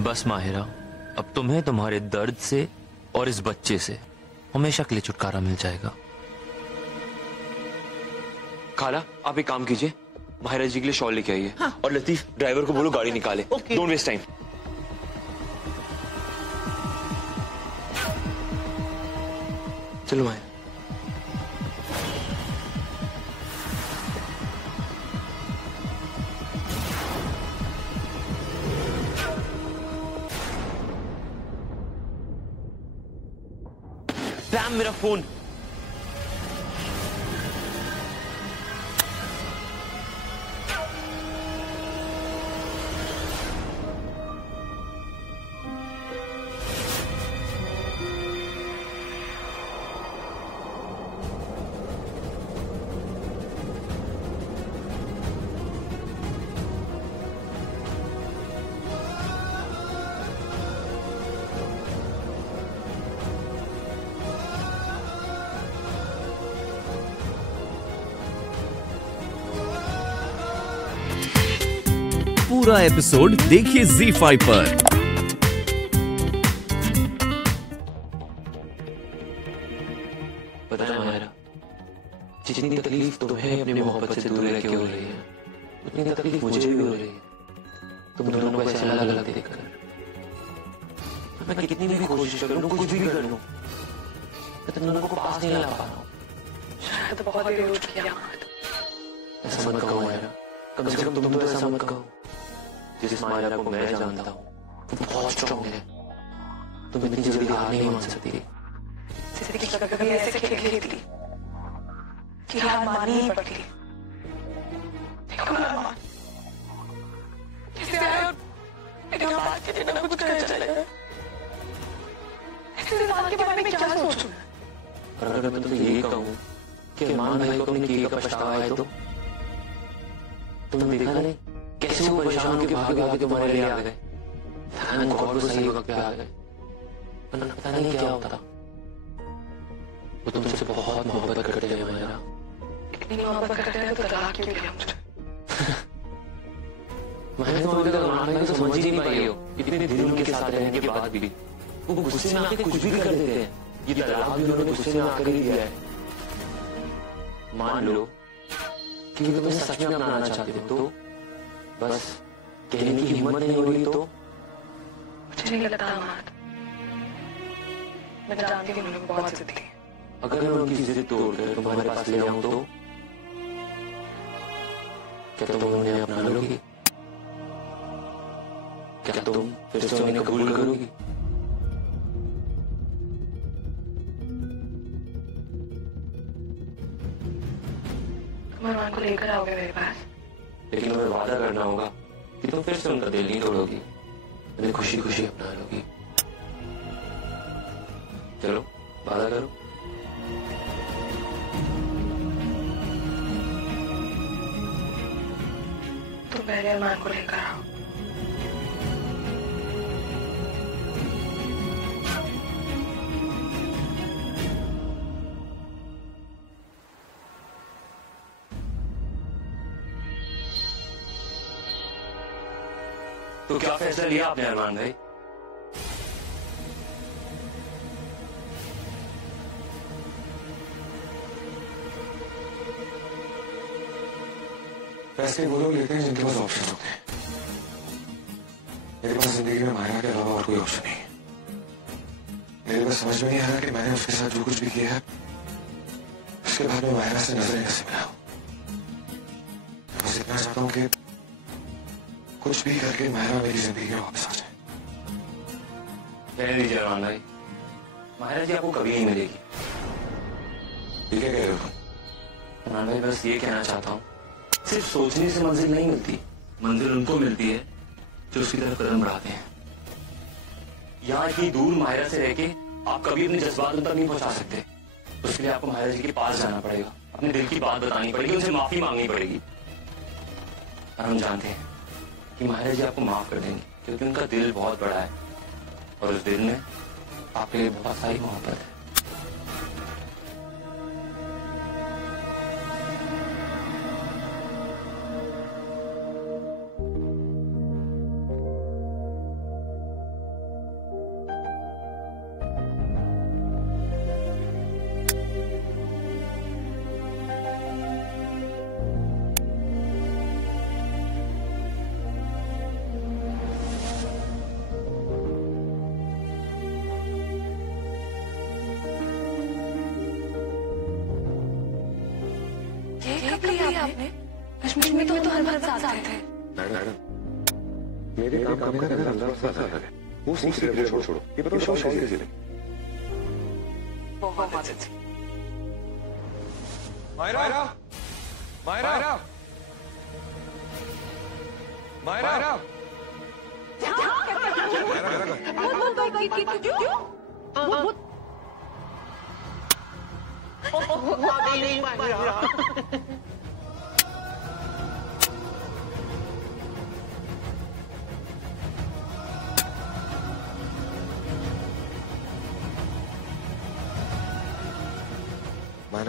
बस माहिरा, अब तुम्हें तुम्हारे दर्द से और इस बच्चे से हमेशा के लिए छुटकारा मिल जाएगा। खाला, आप एक काम कीजिए, माहिरा जी के लिए शॉल लेके आइए। हाँ। और लतीफ, ड्राइवर को बोलो गाड़ी निकाले। Don't waste time. चलो माहिरा। रैम, मेरा फोन। पूरा एपिसोड देखिए ZEE5 पर। पता है माहिरा, जितनी तकलीफ तुम्हें अपनी मोहब्बत से दूर रह के हो रही है, उतनी तकलीफ मुझे भी हो रही है। तुम दोनों को ऐसे अलग अलग देखकर मैं कितनी भी कोशिश करूं, कुछ भी कर लूं, मैं तुम दोनों को पास नहीं ला पा रहा हूं। शायद बहुत देर हो चुकी है। ऐसा मत कहो माहिरा, कम से कम तुम तो ऐसा मत कहो। जिस माहिरा को मैं जानता हूँ वो बहुत स्ट्रॉन्ग है, तुम इतनी जल्दी हार नहीं मान सकती। जिंदगी कभी ऐसे खेली थी कि हार माननी ही पड़ती। देखो ना, जैसे मेरे बात के दिन कुछ कर चले गए। ऐसे इंसान के बारे में क्या सोचूं? और अगर मैं तुमसे ये कहूँ कि अरमान भाई को अपने किए का पछतावा है तो तुमने देखा नहीं कैसे वो परेशान होकर भाग तुम्हारे लिए आ गए। थैंक गॉड वो सही वक्त पे आ गए, वरना पता नहीं क्या होता। वो तुमसे बहुत मोहब्बत करते हैं माहिरा। इतनी मोहब्बत करते हैं तो तलाक क्यों लिया मुझे? माहिरा, तुम अभी तक अरमान भाई को समझ ही नहीं पाई हो। इतने दिन उनके साथ रहने के बाद भी वो गुस्से में आके कुछ भी कर देते हैं। ये तलाक भी उन्होंने गुस्से में आकर ही दिया है। मान लो कि वो तुम्हें सच में अपनाना चाहते थे तो बस कहने की हिम्मत नहीं हो रही तो मुझे नहीं लगता अहमद। मैं जानती हूँ उन्होंने बहुत जिद की। अगर मैं उनकी जिद तोड़कर तुम्हारे पास ले आऊं तो क्या तुम उन्हें अपना लोगी? क्या तुम फिर से उन्हें कबूल करोगी? तुम अरमान को लेकर आओगे मेरे पास, लेकिन तुम्हें वादा करना होगा कि तुम फिर से उनका दिल नहीं तोड़ोगी, उन्हें खुशी खुशी अपना लोगी। चलो वादा करो। तुम पहले अरमान को लेकर आओ। तो क्या फैसला लिया आपने अरमान भाई? फैसले वो लोग लेते हैं जिनके पास ऑप्शन होते हैं। मेरे पास जिंदगी में माया के अलावा और कोई ऑप्शन नहीं है। मेरे पास समझ में नहीं आ रहा कि मैंने उसके साथ जो कुछ भी किया है उसके बाद में माया से नजरें कैसे मिलाऊं। मैं बस इतना चाहता हूं कि कुछ भी करके माहिरा मेरी जिंदगी में वापस आ जाए। कहने दीजिए अरमान भाई, माहिरा जी आपको कभी नहीं मिलेगी। ठीक है कह रहे हो? अरमान भाई बस ये कहना चाहता हूँ, सिर्फ सोचने से मंजिल नहीं मिलती, मंजिल उनको मिलती है जो उसकी तरफ कदम बढ़ाते हैं। यहाँ इतनी दूर माहिरा से रह के आप कभी अपने जज्बात उन तक नहीं पहुंचा सकते। उसके लिए आपको माहिरा जी के पास जाना पड़ेगा, अपने दिल की बात बतानी पड़ेगी, उनसे माफी मांगनी पड़ेगी। और हम जानते हैं कि माहिरा जी आपको माफ कर देंगे क्योंकि उनका दिल बहुत बड़ा है और उस दिल में आपके लिए बहुत सारी मोहब्बत है। कब ली आपने? कश्मीर में तो हर साथ आए थे। मैडम, मेरे काम करने का अंदाज सा अलग है। वो सीक्रेट छोड़ो। ये बताओ शॉल कैसे ले? बहुत अच्छी। मायरा, मायरा, मायरा, मायरा,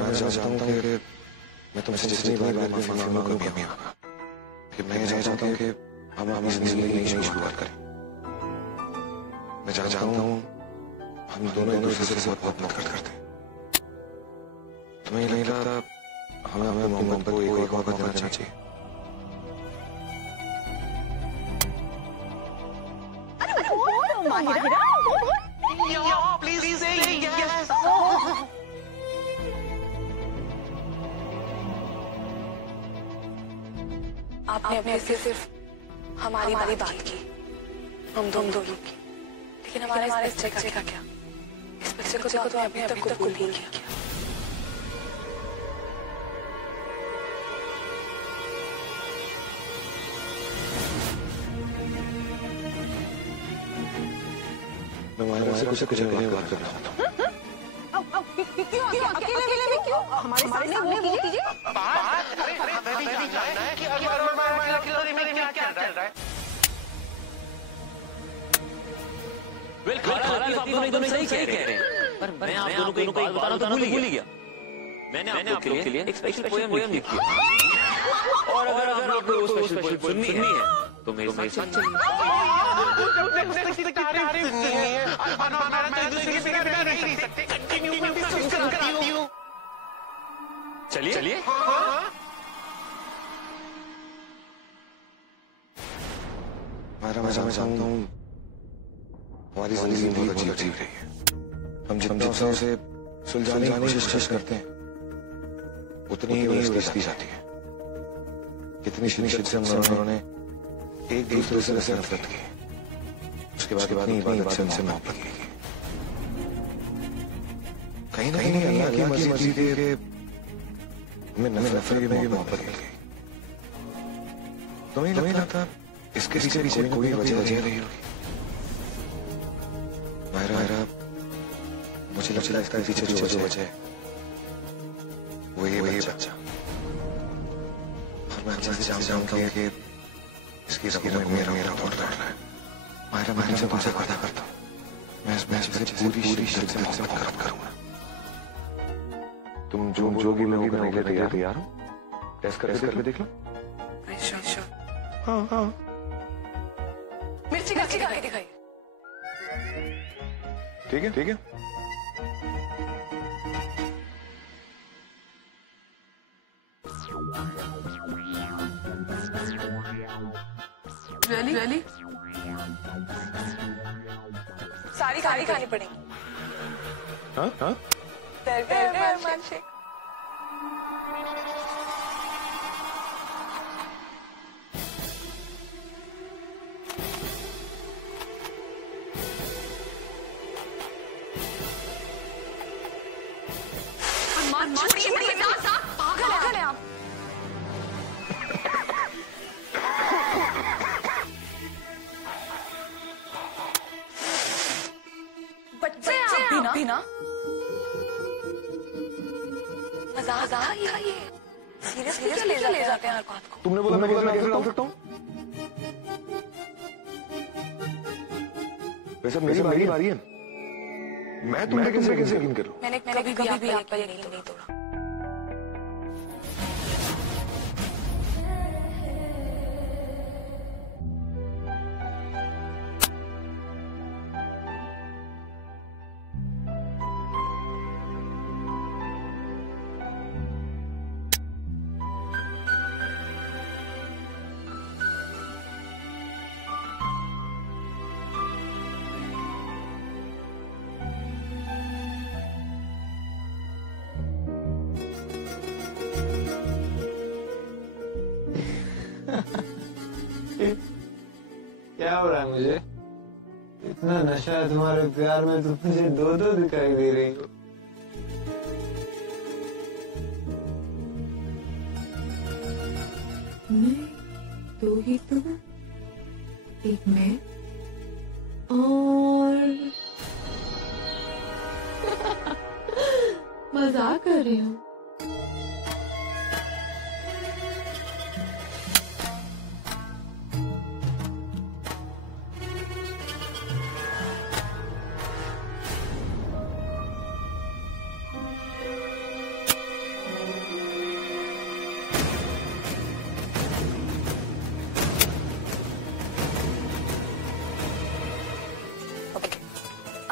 मैं चाहता हूँ कि मैं तुमसे जितनी बार माफी मांगूंगा कभी नहीं होगा। लेकिन मैं ये चाहता हूँ कि हम जिंदगी की नई शुरुआत करें। मैं चाहता हूँ हम दोनों एक दूसरे से बहुत मोहब्बत करते हैं। तुम्हें नहीं लगता हमें मोहब्बत को एक और देना चाहिए? आपने अपने से सिर्फ हमारी बात की, हम दोनों की, लेकिन हमारे बच्चे का क्या? इस बच्चे को तो आपने अभी तक कबूल नहीं किया। मैं मायरा से कुछ अकेले बात करना चाहता हूँ। क्यों अकेले में क्यों? हमारे सामने वो कीजिए। आप दोनों सही कह रहे हैं, पर मैं आप दोनों को एक बात बताना तो भूल ही गया। मैंने आप लोगों के लिए एक स्पेशल पोएम लिखी है, और अगर आपको वो स्पेशल पोएम सुननी है तो मेरे साथ चलिए। चलिए। मैं समझता हूँ हमारी जिंदगी बहुत अजीब रही है। हम जितना उसे सुलझाने की कोशिश करते हैं उतनी ही उलझती जाती है। कितनी शिद्दत से हम दोनों ने एक दूसरे से नफरत की, उसके बाद इबादत से हमसे मोहब्बत की। कहीं ना कहीं अल्लाह की मर्जी थी कि हमें नफरत में भी मोहब्बत मिल गई। तुम्हें लगता इसके पीछे कोई वजह रही होगी? मायरा, मुझे लगता है इसका पीछे जो वजह है वो ये बच्चा। और मैं अच्छे से जानता हूँ कि इसकी रगों में मेरा दौड़ रहा है। मायरा, मैं तुमसे वादा करता हूँ मैं इस मैच में पूरी शिद्दत से मोहब्बत करूंगा। तुम जो भी मैं वो करने के लिए तैयार हो? टेस्ट करके देख लो। हाँ। मिर्ची खा के दिखाइए। ठीक है। Really? सारी खानी पड़ेगी। हाँ? पागल है आप। बच्चे आप भी ना। मजाक था ये। सीरियसली ले जाते हैं हर बात को। तुमने बोला मैं कैसे डाल सकता हूँ? वैसे मेरी बारी है। मैं तुम्हें कैसे यकीन करूं? मैंने कभी भी आपका यकीन नहीं तोड़ा। क्या हो रहा है मुझे? इतना नशा है तुम्हारे प्यार में, तुम मुझे दो दो दिखाई दे रही हो। मैं दो ही तो, एक मैं और मजाक कर रही हूँ।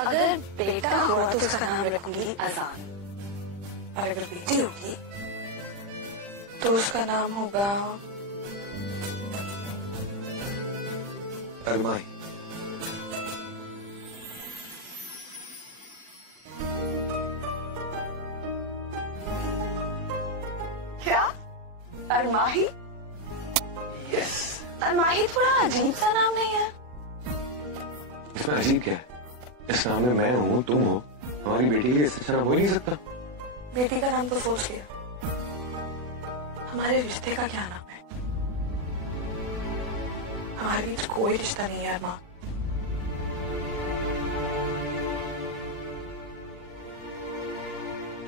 अगर बेटा हुआ तो उसका नाम रखूंगी अजान, और अगर बेटी होगी तो उसका नाम होगा अरमाई। क्या? अरमाही? यस। अरमाही थोड़ा अजीब सा नाम नहीं है? इसमें अजीब क्या है? इस नाम में मैं हूँ, तुम हो, हमारी बेटी के इससे अच्छा हो ही नहीं सकता। बेटी का नाम तो सोच लिया, हमारे रिश्ते का क्या नाम है? हमारे बीच कोई रिश्ता नहीं है अरमान।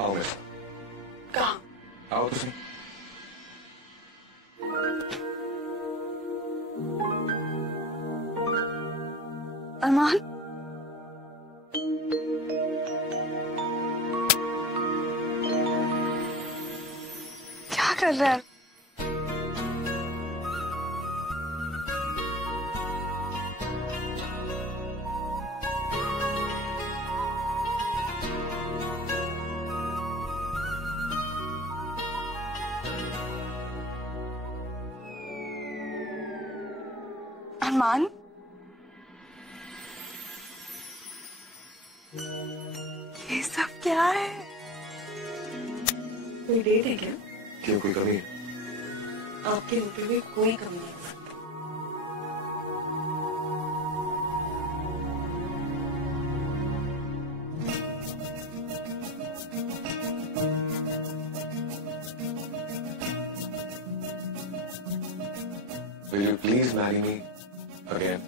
आओ मेरे साथ। कहाँ? आओ तो सही। अरमान, क्या कर रहा है? अरमान, ये सब क्या है? कोई डेट है क्या? क्यों, कोई कमी है? आपके होते हुए कोई कमी नहीं हो सकती। Will you please marry me again?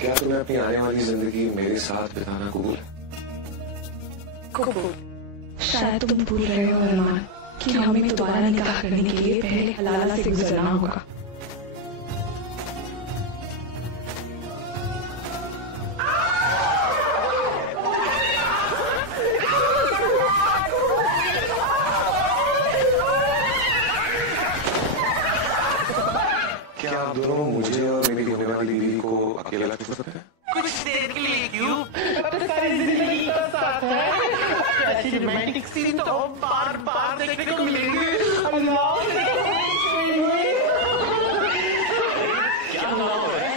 क्या तुम्हें अपनी आने वाली जिंदगी मेरे साथ बिताना कबूल है? कबूल। शायद तुम भूल रहे हो अरमान कि हमें दोबारा निकाह करने के लिए पहले हलाला से गुजरना होगा। क्या आप दोनों मुझे और मेरी होने वाली बीवी को अकेला छोड़ सकते हैं? कुछ देर के लिए क्यों? सारी जिंदगी का साथ है। ऐसी रोमांटिक सीन तो बार बार देखने को मिलेंगे। क्या हुआ है?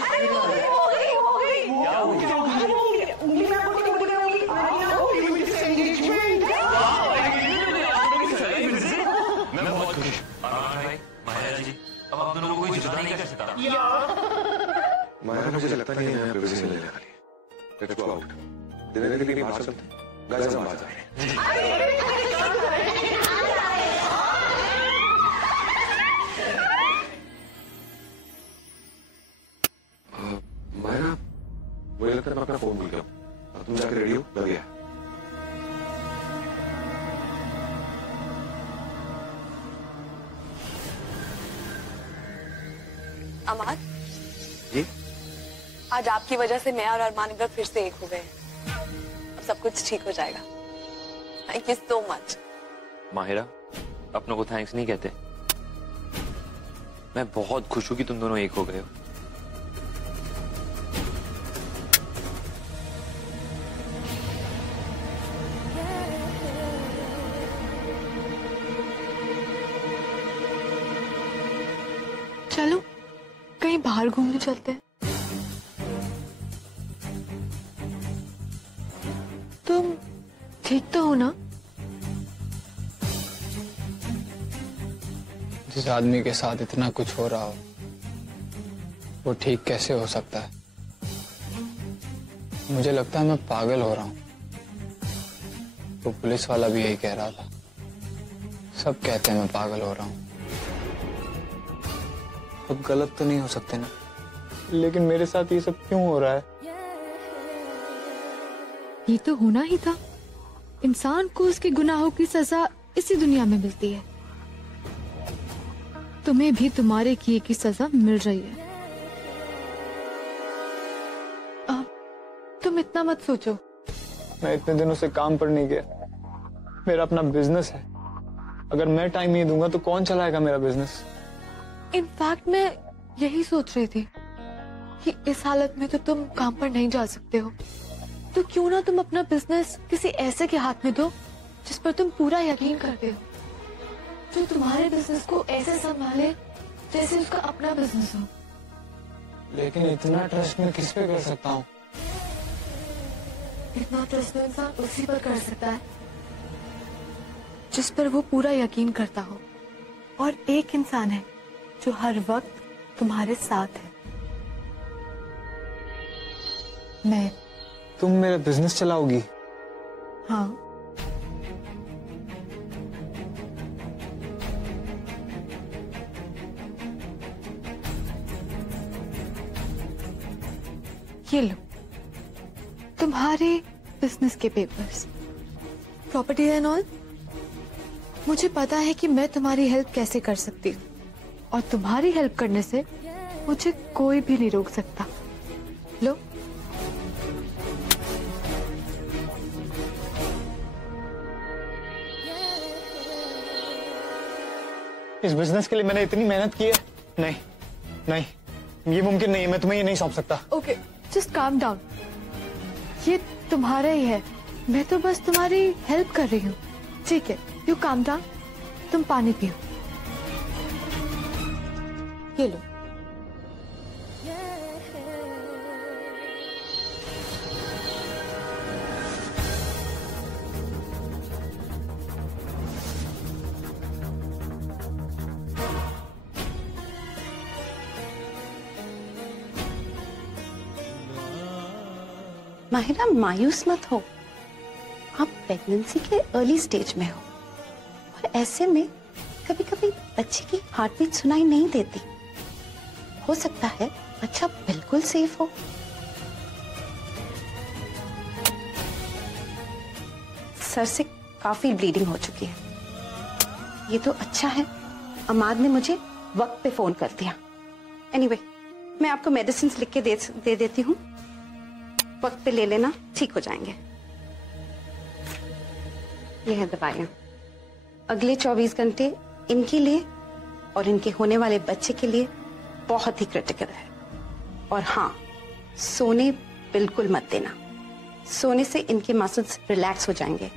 मैं बहुत खुश हूँ। माहिरा जी, अब आप दोनों को कोई जुदा नहीं कर सकता। माया, मुझे लगता नहीं है मैं प्रिवेसी लेने वाली है। Let's go out. डिनर के लिए बाहर चलते हैं। गाइस, हम बाहर जा रहे हैं। माया, मुझे लगता है मैं अपना फोन भूल गया। तुम जाकर रेडी हो? बढ़िया। अमान जी? आज आपकी वजह से मैं और अरमान एक बार फिर से एक हो गए। अब सब कुछ ठीक हो जाएगा। Thank you so much. Mahira, अपनों को थैंक्स नहीं कहते। मैं बहुत खुश हूं कि तुम दोनों एक हो गए हो। चलो कहीं बाहर घूमने चलते हैं। तुम ठीक तो हो ना? जिस आदमी के साथ इतना कुछ हो रहा हो, वो ठीक कैसे हो सकता है? मुझे लगता है मैं पागल हो रहा हूँ। वो पुलिस वाला भी यही कह रहा था। सब कहते हैं मैं पागल हो रहा हूँ। अब गलत तो नहीं हो सकते ना? लेकिन मेरे साथ ये सब क्यों हो रहा है? ये तो होना ही था। इंसान को उसके गुनाहों की सजा इसी दुनिया में मिलती है। तुम्हें भी तुम्हारे किए की सजा मिल रही है। तुम इतना मत सोचो। मैं इतने दिनों से काम पर नहीं गया। मेरा अपना बिजनेस है। अगर मैं टाइम नहीं दूंगा तो कौन चलाएगा मेरा बिजनेस? इनफैक्ट मैं यही सोच रही थी कि इस हालत में तो तुम काम पर नहीं जा सकते हो, तो क्यों ना तुम अपना बिजनेस किसी ऐसे के हाथ में दो जिस पर तुम पूरा यकीन करते हो, जो तुम्हारे बिजनेस को ऐसे संभाले जैसे उसका अपना बिजनेस हो। लेकिन इतना ट्रस्ट मैं किस पे कर सकता हूँ? इतना ट्रस्ट तो इंसान उसी पर कर सकता है जिस पर वो पूरा यकीन करता हो। और एक इंसान है जो हर वक्त तुम्हारे साथ है। मैं। तुम मेरा बिजनेस चलाओगी? हाँ। ये लो तुम्हारे बिजनेस के पेपर्स, प्रॉपर्टी एंड ऑल। मुझे पता है कि मैं तुम्हारी हेल्प कैसे कर सकती हूँ, और तुम्हारी हेल्प करने से मुझे कोई भी नहीं रोक सकता। लो। इस बिजनेस के लिए मैंने इतनी मेहनत की है। नहीं नहीं, ये मुमकिन नहीं है। मैं तुम्हें ये नहीं सौंप सकता। Okay, just calm down. ये तुम्हारा ही है, मैं तो बस तुम्हारी हेल्प कर रही हूँ। ठीक है, यू काम डाउन। तुम पानी पियो। ये लो। माहिरा, मायूस मत हो। आप प्रेगनेंसी के अर्ली स्टेज में हो, और ऐसे में कभी कभी बच्चे की हार्ट बीट सुनाई नहीं देती। हो सकता है बच्चा बिल्कुल सेफ हो। सर से काफी ब्लीडिंग हो चुकी है। ये तो अच्छा है अमाद ने मुझे वक्त पे फोन कर दिया। एनीवे, मैं आपको मेडिसिन लिख के दे देती हूँ। वक्त पे ले लेना, ठीक हो जाएंगे। ये है दवाइयाँ। अगले 24 घंटे इनके लिए और इनके होने वाले बच्चे के लिए बहुत ही क्रिटिकल है। और हाँ, सोने बिल्कुल मत देना। सोने से इनके मसल्स रिलैक्स हो जाएंगे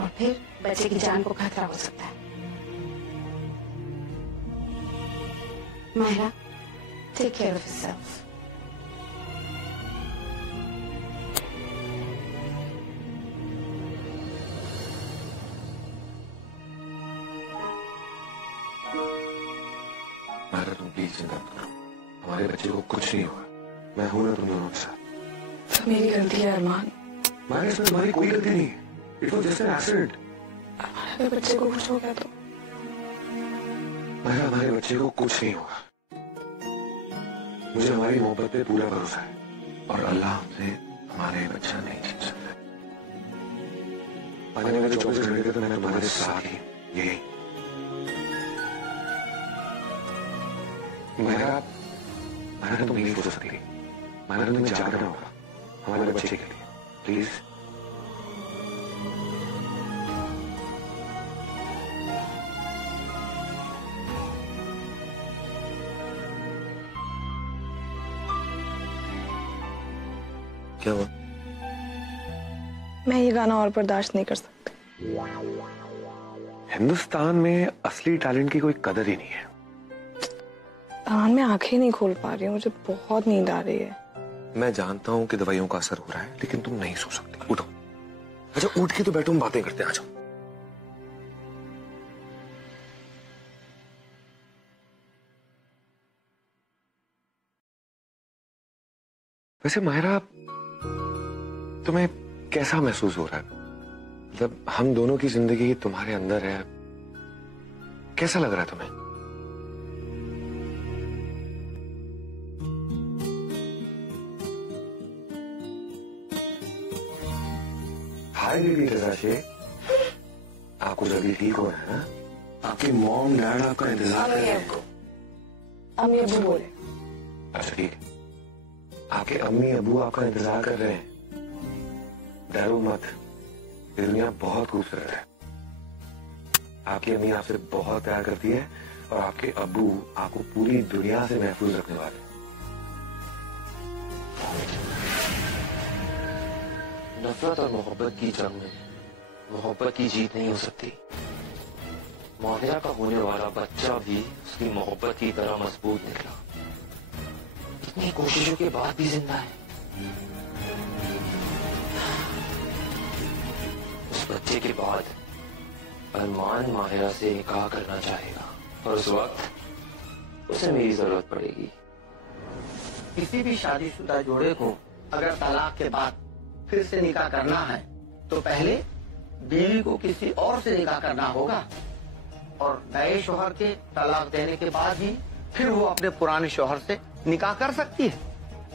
और फिर बच्चे की जान को खतरा हो सकता है। Mahira, take care of yourself. Mahira, तुम प्लीज चिंता मत करो। हमारे बच्चे को कुछ नहीं होगा। मैं हूं ना तुम दोनों के साथ। सब मेरी गलती है अरमान। माहिरा, इसमें तुम्हारी कोई गलती नहीं है। It was just an accident. हमारे बच्चे को कुछ हो गया तो? माहिरा, हमारे बच्चे को कुछ नहीं होगा। मुझे हमारी मोहब्बत पे पूरा भरोसा है, और अल्लाह हमसे हमारे बच्चा नहीं छीन सकता। आने वाले 24 घंटे तो मैं तुम्हारे साथ ही यही। माहिरा, तुम नहीं सो सकती। माहिरा, तुम्हें जागना होगा हमारे बच्चे के लिए। प्लीज। क्या हुआ? मैं ये गाना और बर्दाश्त नहीं कर सकती। हिंदुस्तान में असली टैलेंट की कोई कदर ही नहीं है। अरमान, मैं आंखें नहीं खोल पा रही हूँ, मुझे बहुत नींद आ रही है। मैं जानता हूँ कि दवाइयों का असर हो रहा है, लेकिन तुम नहीं सो सकती। उठो। अच्छा, उठ के तो बैठो, हम बातें करते हैं। आ जाओ। वैसे माहिरा, तुम्हें कैसा महसूस हो रहा है? मतलब हम दोनों की जिंदगी तुम्हारे अंदर है, कैसा लग रहा है तुम्हें? हाय बेबी रजा शेख, आपको जल्दी ठीक होना है ना? आपके मॉम डैड आपका इंतजार कर रहे हैं। अम्मी अब्बू बोले। अच्छा ठीक है, आपके अम्मी अब्बू आपका इंतजार कर रहे हैं। डरो मत, ये दुनिया बहुत खूबसूरत है। आपकी अम्मी आपसे बहुत प्यार करती है और आपके अब्बू आपको पूरी दुनिया से महफूज रखने वाले हैं। नफरत और मोहब्बत की जंग में मोहब्बत की जीत नहीं हो सकती। माहिरा का होने वाला बच्चा भी उसकी मोहब्बत की तरह मजबूत निकला। इतनी कोशिशों के बाद भी जिंदा है। उस बच्चे के बाद अरमान माहिरा से निकाह करना चाहेगा और उस वक्त उसे मेरी जरूरत पड़ेगी। किसी भी शादीशुदा जोड़े को अगर तलाक के बाद फिर से निकाह करना है तो पहले बीवी को किसी और से निकाह करना होगा और नए शौहर के तलाक देने के बाद ही फिर वो अपने पुराने शौहर से निकाह कर सकती है।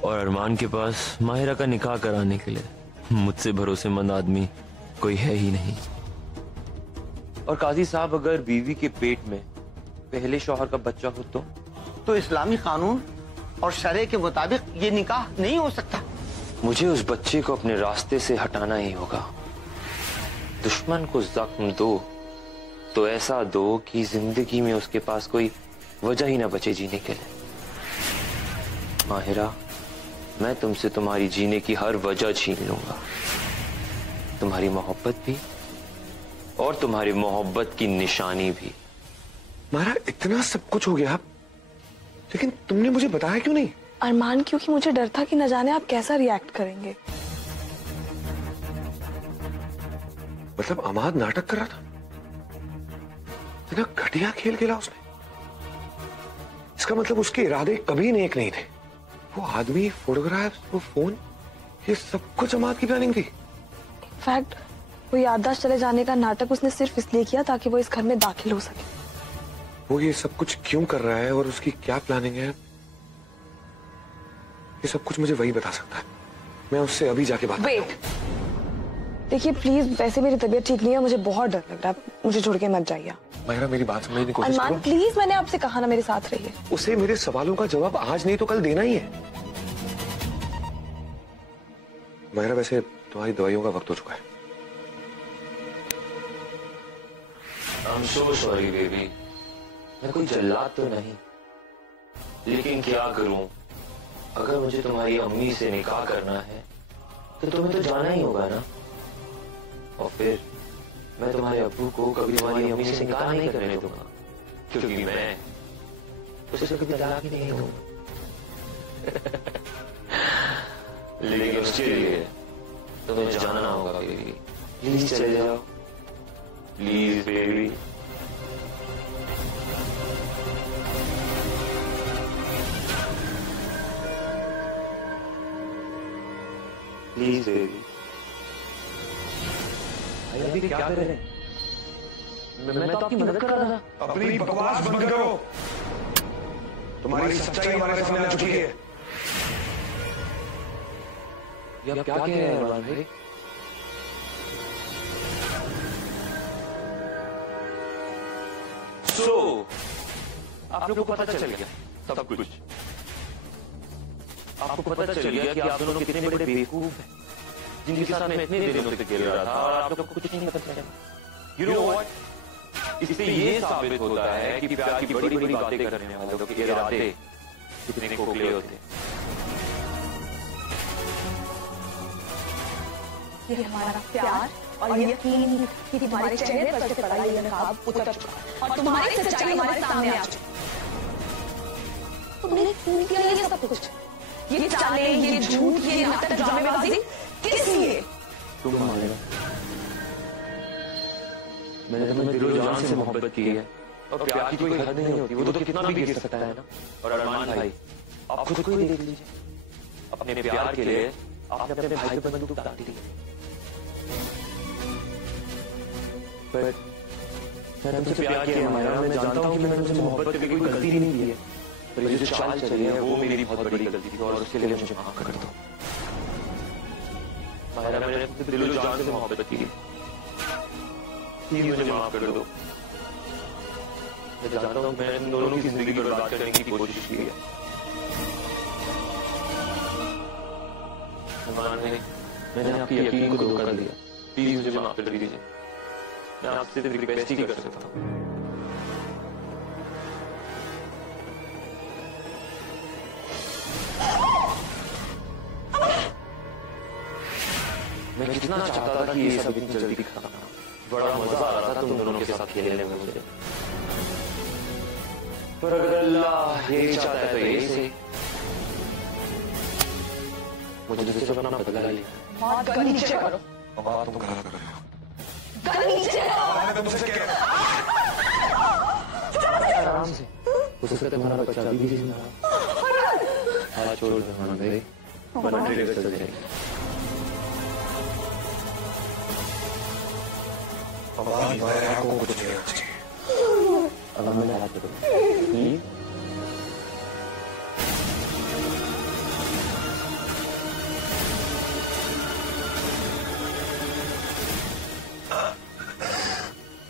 और अरमान के पास माहिरा का निकाह कराने के लिए मुझसे भरोसेमंद आदमी कोई है ही नहीं। और काजी साहब, अगर बीवी के पेट में पहले शौहर का बच्चा हो तो इस्लामी कानून और शरे के मुताबिक ये निकाह नहीं हो सकता। मुझे उस बच्चे को अपने रास्ते से हटाना ही होगा। दुश्मन को जख्म दो तो ऐसा दो कि जिंदगी में उसके पास कोई वजह ही ना बचे जीने के लिए। माहिरा, मैं तुमसे तुम्हारी जीने की हर वजह छीन लूंगा, तुम्हारी मोहब्बत भी और तुम्हारी मोहब्बत की निशानी भी। माहिरा, इतना सब कुछ हो गया, लेकिन तुमने मुझे बताया क्यों नहीं? अरमान, क्योंकि मुझे डर था कि न जाने आप कैसा रिएक्ट करेंगे। मतलब अमाद नाटक कर रहा था? इतना घटिया खेल खेला उसने। इसका मतलब उसके इरादे कभी नेक नहीं थे। वो आदमी, फोटोग्राफ्स, वो फोन, ये सब कुछ अमाद की प्लानिंग थी। इनफैक्ट वो याददाश्त चले जाने का नाटक उसने सिर्फ इसलिए किया ताकि वो इस घर में दाखिल हो सके। वो ये सब कुछ क्यों कर रहा है और उसकी क्या प्लानिंग है, ये सब कुछ मुझे वही बता सकता है। मैं उससे अभी जाके बात करता हूं। देखिए प्लीज, वैसे मेरी तबीयत ठीक नहीं है, मुझे बहुत डर लग रहा है, मुझे छोड़ के मत जाइए। माहिरा, मेरी बात समझने की कोशिश करो। अरमान प्लीज, मैंने आपसे कहा ना मेरे साथ रहिए। उसे मेरे सवालों का जवाब आज नहीं तो कल देना ही है। माहिरा, वैसे तुम्हारी दवाइयों का वक्त हो चुका है। I'm so sorry baby, मैं कोई जल्लाद तो नहीं, लेकिन क्या करूं, अगर मुझे तुम्हारी अम्मी से निकाह करना है तो तुम्हें तो जाना ही होगा ना। और फिर मैं तुम्हारे अब्बू को कभी तुम्हारी अम्मी से निकाह नहीं करने दूंगा, क्योंकि मैं उसे कभी तलाक ही नहीं दूंगा। लेकिन उसके लिए तुम्हें जाना होगा बेबी। प्लीज चले जाओ, प्लीज बेबी। Please baby. अभी क्या करें? मैं तो आपकी मदद कर रहा था। अपनी बकवास बंद करो। तुम्हारी सच्चाई हमारे सामने आ चुकी है। ये आप क्या कह रहे हैं अरमान भाई? आप लोगों को पता चल गया सब कुछ। आपको पता चल गया कि आप दोनों कितने बड़े बेवकूफ हैं, जिनके साथ मैं इतने दिनों से खेल रहा था और आप लोगों को कुछ नहीं पता चला। यू नो व्हाट, इससे ये साबित होता है कि प्यार की बड़ी बड़ी बातें करने वालों के इरादे कितने खोखले होते हैं। ये हमारा प्यार और यकीन कि तुम्हारे चेहरे पर से पड़ा ये नकाब उतर चुका और तुम्हारी सच्चाई हमारे सामने आ चुकी। तुमने क्यों किया ये सब कुछ? ये चाले, ये झूठ, ये नाटक, ड्रामेबाजी किस लिए? तुम मानेगा, मैंने तुम्हें दिलो जान से मोहब्बत की है और प्यार की कोई हद नहीं होती, वो तो कितना भी गिर सकता है ना। और अरमान भाई, आप खुद को ही देख लीजिए, अपने प्यार के लिए आपने अपने भाई पे बंदूक दाग दी। पर मैंने तुमसे प्यार किया मायरा, मैं जानता हूँ कि मैंने तुमसे मोहब्बत करके कोई गलती नहीं की है, पर ये जो चाल चली है वो मेरी बहुत बड़ी गलती थी और उसके लिए मुझे माफ कर दो। मायरा, मैंने तुमसे दिलो जान से मोहब्बत की, मुझे माफ कर दो। मैं जानता हूँ मैंने तुम दोनों की जिंदगी बर्बाद करने की कोशिश की है। मैंने आपकी यकीन को धोखा दिया, प्लीज मुझे माफ कर दीजिए। मैं आपसे सिर्फ रिक्वेस्ट ही कर सकता हूँ। मैं कितना चाहता था कि ये सब इतनी जल्दी खत्म हो, बड़ा मजा आ रहा था तुम दोनों के साथ खेलने में मुझे, पर अगर अल्लाह ये चाहता है तो यही सही। मुझे सिर्फ अपना बदला लिया। तुम गलत कर रहे हो। आराम से, उससे तुम्हारा बच्चा भी जिंदा है। हाथ छोड़ दो भाई, वरना ट्रिगर चल जाएगी। हमारे आंखों को कुछ नहीं होना चाहिए। अब मैंने हाथ पकड़ा।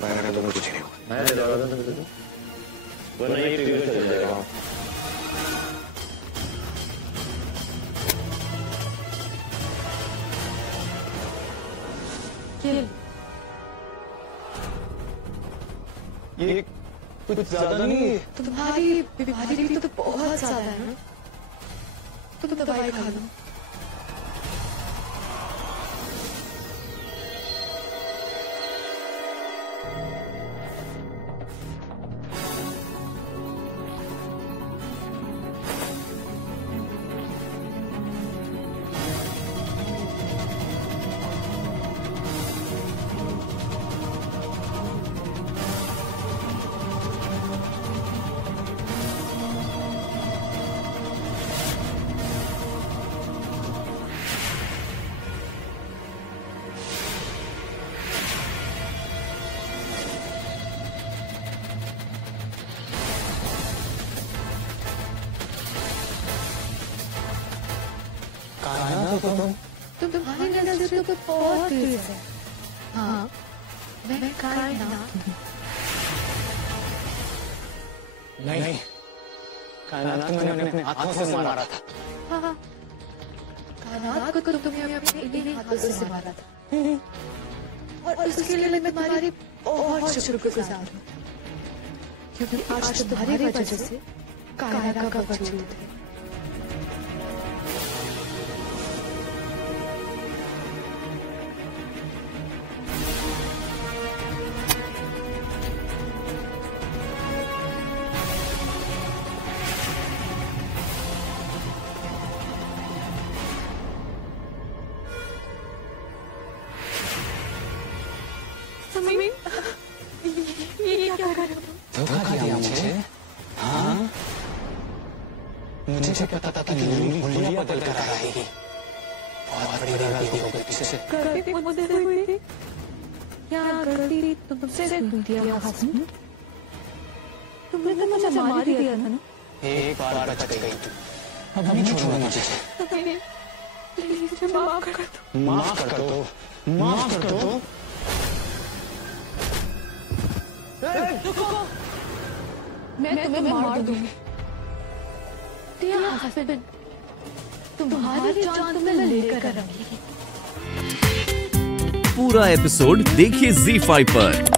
मैंने तुम्हें कुछ नहीं हुआ। मैंने दरवाजा बंद कर दिया, वरना ये ट्रिगर चल जाएगा। ये कुछ ज्यादा नहीं है। तुम्हारी बीमारी भी तो बहुत ज्यादा है ना, तुम दवाई खा लो। तुम्हारी नजर तो बहुत तेज है। हाँ, मैं कायनात हूँ। नहीं, कायनात को मैंने अपने हाथों से मारा था। हाँ, कायनात को तुमने अपने इन्हीं हाथों से मारा था, और उसके लिए मैं तुम्हारी बहुत शुक्रगुजार हूँ, क्योंकि आज तुम्हारी वजह से कायनात का वजूद है। ये क्या कर रहे हो? धोखा दिया मुझे। हाँ, मुझे पता था कि हुलिया बदल कर आएगी। बहुत बड़ी गलती हो गई तुझसे। गलती मुझसे हुई थी। क्या गलती तुमसे हुई थी हसन? तुमने तो मुझे मार ही दिया था ना। एक बार बच गई तू, अब नहीं छोड़ूंगा तुझे। प्लीज माफ कर दो। माफ कर दो, माफ कर दो। मैं तुम्हें मार दूंगी। हस्बैंड, तुम्हारी जान तुम्हें लेकर आऊंगी। पूरा एपिसोड देखिए ZEE5 पर।